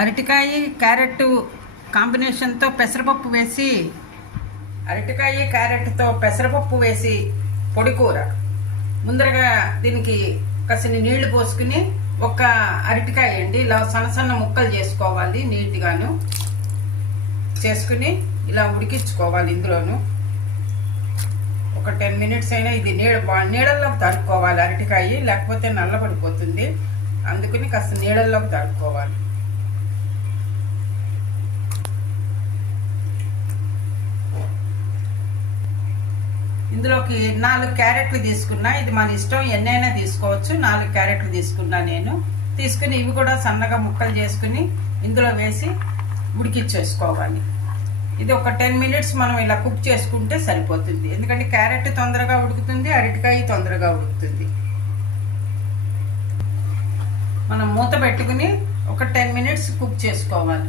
అరటికాయ క్యారెట్ కాంబినేషన్తో పెసరపప్పు వేసి అరటికాయ క్యారెట్తో పెసరపప్పు వేసి పొడి కూర. ముందరగా దీనికి కాసిని నీళ్లు పోసుకుని ఒక అరటికాయ అండి ఇలా సన్న సన్న ముక్కలు చేసుకోవాలి. నీట్గాను చేసుకుని ఇలా ఉడికించుకోవాలి. ఇందులోను ఒక 10 minutes అయినా ఇది నీళ్ళల్లోకి తడుపుకోవాలి అరటికాయ, లేకపోతే నల్లబడిపోతుంది. అందుకని కాస్త నీళ్ళల్లోకి తడుపుకోవాలి. ఇందులోకి 4 క్యారెట్లు తీసుకున్నా. ఇది మన ఇష్టం, ఎన్నైనా తీసుకోవచ్చు. 4 క్యారెట్లు తీసుకున్నా నేను. తీసుకుని ఇవి కూడా సన్నగా ముక్కలు చేసుకుని ఇందులో వేసి ఉడికిచ్చేసుకోవాలి. ఇది ఒక 10 minutes మనం ఇలా కుక్ చేసుకుంటే సరిపోతుంది. ఎందుకంటే క్యారెట్ తొందరగా ఉడుకుతుంది, అరటికాయ తొందరగా ఉడుకుతుంది. మనం మూత పెట్టుకుని ఒక 10 minutes కుక్ చేసుకోవాలి.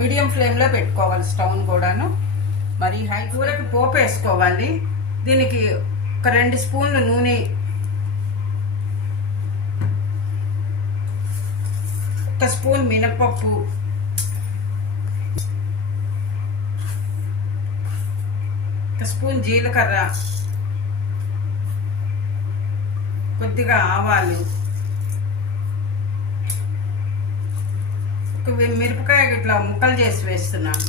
మీడియం ఫ్లేమ్లో పెట్టుకోవాలి స్టవ్ను కూడాను. మరి హై కూరకి పోపు వేసుకోవాలి. దీనికి ఒక 2 స్పూన్లు నూనె, ఒక స్పూన్ మినపప్పు, ఒక స్పూన్ జీలకర్ర, కొద్దిగా ఆవాలు, ఒక మిరపకాయ ఇట్లా ముక్కలు చేసి వేస్తున్నాను.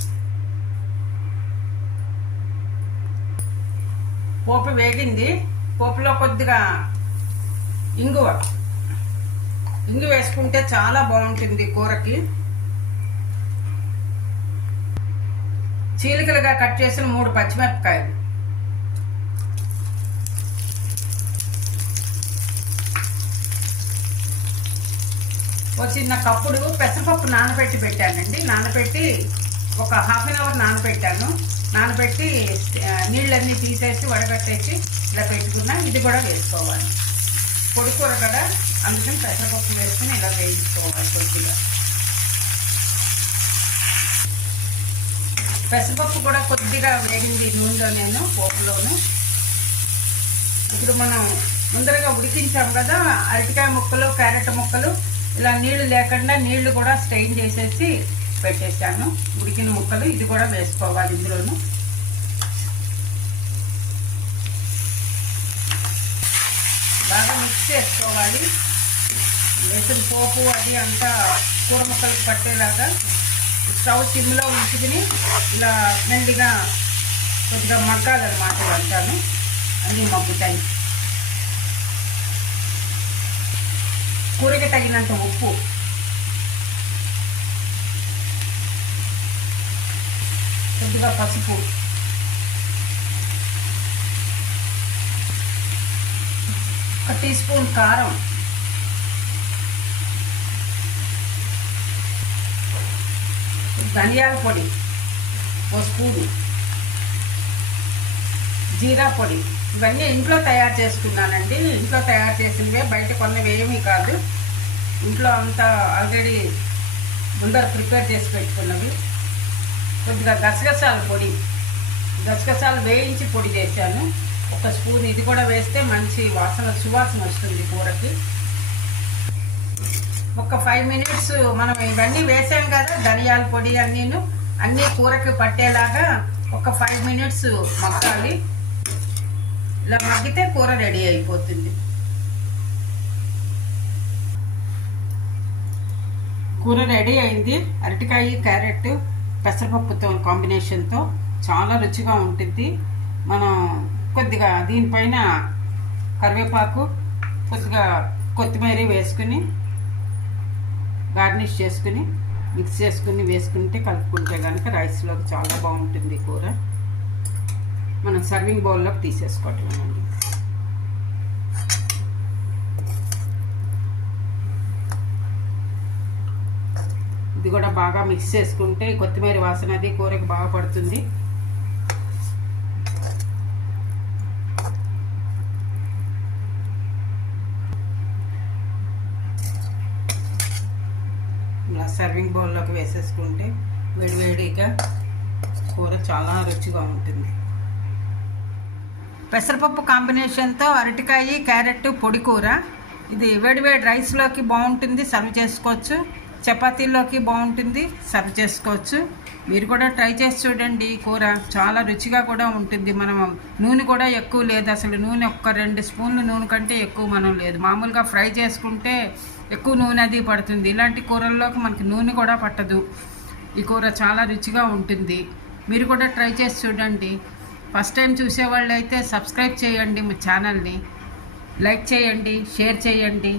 పోపు వేగింది. పోపులో కొద్దిగా ఇంగువ వేసుకుంటే చాలా బాగుంటుంది కూరకి. చీలికలుగా కట్ చేసిన 3 పచ్చిమిరపకాయలు, ఒక చిన్న కప్పుడు పెసరపప్పు నానబెట్టి పెట్టానండి. నానబెట్టి ఒక ½ an hour నానబెట్టాను. నానబెట్టి నీళ్ళన్నీ తీసేసి వడగట్టేసి ఇలా పెట్టుకున్నా. ఇది కూడా వేసుకోవాలి. పొడి కూర కదా, అందుకని పెసరపప్పు వేసుకుని ఇలా వేయించుకోవాలి. కొద్దిగా పెసరపప్పు కూడా కొద్దిగా వేగింది నూనెలో, నేను పోపులోను. ఇప్పుడు మనం ముందరగా ఉడికించాం కదా అరటికాయ ముక్కలు, క్యారెట్ ముక్కలు, ఇలా నీళ్లు లేకుండా నీళ్లు కూడా స్ట్రెయిన్ చేసేసి పెట్టేశాను. ఉడికిన ముక్కలు ఇది కూడా వేసుకోవాలి ఇందులోను. బాగా మిక్స్ చేసుకోవాలి. వేసిన పోపు అది అంతా కూర ముక్కలకు పట్టేలాగా స్టవ్ సిమ్లో ఉంచుకుని ఇలా మెల్లిగా కొద్దిగా మగ్గాలన్నమాట. అంటాను అన్నీ మగ్గుతాయి. కూరకి తగినంత ఉప్పు, కొద్దిగా పసుపు, ఒక టీ స్పూన్ కారం, ధనియాల పొడి ఓ స్పూను, జీరా పొడి. ఇవన్నీ ఇంట్లో తయారు చేసుకున్నానండి. ఇంట్లో తయారు చేసినవే, బయట కొన్నవి ఏమీ కాదు. ఇంట్లో అంతా ఆల్రెడీ ముందర ప్రిపేర్ చేసి పెట్టుకున్నవి. కొద్దిగా గసగసాల పొడి, గసగసాలు వేయించి పొడి చేశాను. ఒక స్పూన్ ఇది కూడా వేస్తే మంచి సువాసన వస్తుంది కూరకి. ఒక 5 minutes మనం ఇవన్నీ వేసాం కదా, ధనియాల పొడి అన్నీ కూరకి పట్టేలాగా ఒక 5 minutes మగ్గాలి. ఇలా మగ్గితే కూర రెడీ అయిపోతుంది. కూర రెడీ అయింది. అరటికాయ క్యారెట్ పెసరపప్పుతో కాంబినేషన్తో చాలా రుచిగా ఉంటుంది. మనం కొద్దిగా దీనిపైన కరివేపాకు, కొద్దిగా కొత్తిమీర వేసుకుని గార్నిష్ చేసుకుని మిక్స్ చేసుకుని వేసుకుంటే కలుపుకుంటే కనుక రైస్లోకి చాలా బాగుంటుంది కూర. మనం సర్వింగ్ బౌల్లోకి తీసేసుకోవటమేనండి. ఇది కూడా బాగా మిక్స్ చేసుకుంటే కొత్తిమీర వాసన అది కూరకి బాగా పడుతుంది. ఇలా సర్వింగ్ బౌల్లోకి వేసేసుకుంటే వేడివేడిగా కూర చాలా రుచిగా ఉంటుంది. పెసరపప్పు కాంబినేషన్తో అరటికాయ క్యారెట్ పొడి కూర. ఇది వేడివేడి రైస్లోకి బాగుంటుంది. సర్వ్ చేసుకోవచ్చు. చపాతీలోకి బాగుంటుంది, సర్వ్ చేసుకోవచ్చు. మీరు కూడా ట్రై చేసి చూడండి. కూర చాలా రుచిగా కూడా ఉంటుంది. మనం నూనె కూడా ఎక్కువ లేదు, అసలు నూనె ఒక్క 2 స్పూన్లు నూనె కంటే ఎక్కువ మనం లేదు. మామూలుగా ఫ్రై చేసుకుంటే ఎక్కువ నూనె అది పడుతుంది. ఇలాంటి కూరల్లోకి మనకి నూనె కూడా పట్టదు. ఈ కూర చాలా రుచిగా ఉంటుంది. మీరు కూడా ట్రై చేసి చూడండి. ఫస్ట్ టైం చూసేవాళ్ళు అయితే సబ్స్క్రైబ్ చేయండి మా ఛానల్ని, లైక్ చేయండి, షేర్ చేయండి.